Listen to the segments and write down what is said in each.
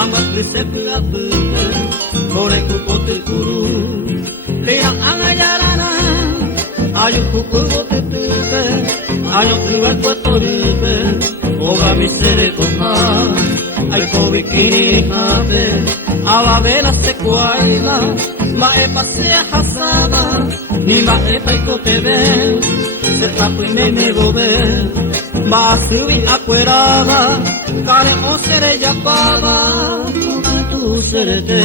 Amba krisepu apu Kore kupote kuru Lea angayarana Ayu kukubote tupe Ayu kuwa kwatorube Oga misere koma Aiko bikini habe Awa vela se kuaila Mae pasea hasaba Ni mae paiko tebe Se tapu y me nego ver Basui acueraba Kare o sere yapaba Como tu serete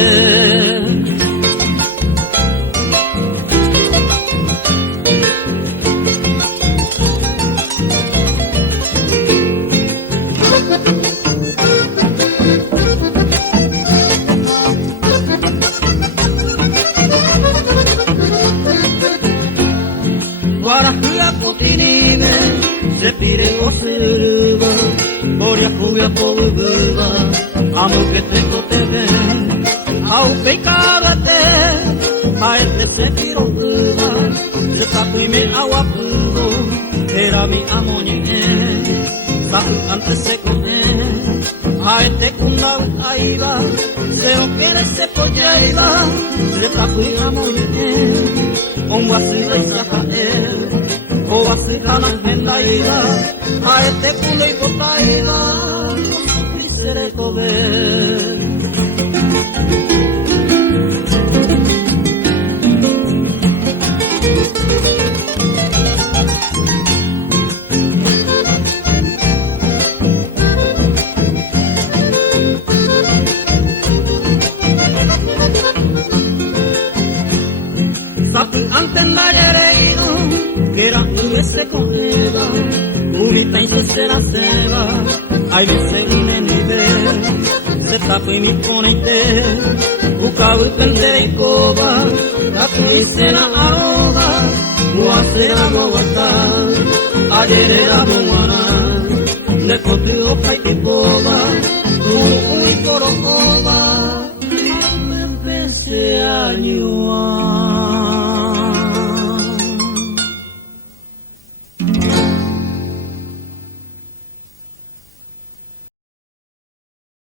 Warahua putinime Sepire o seruba Boria kubia poguba Amo que tengo te ven Au pecarate Aete se tiro kuba Se tapuime agua pudo Era mi amoñe Sahu antes se coge Aete kundau aiba Se o quiere se pollaiba Se tapuime amoñe Onwasila isahael Owasila hendaila Aete kulo y botaila Isere kover Antes la heredo, que era ese congela, unita y se la ceba, ay me seguine ni ver, se tapo y mi ponete, bucabo y pende y coba, la tuise la aroba, muase la guaguata, ayer era buena, de contigo pa y coba, y coro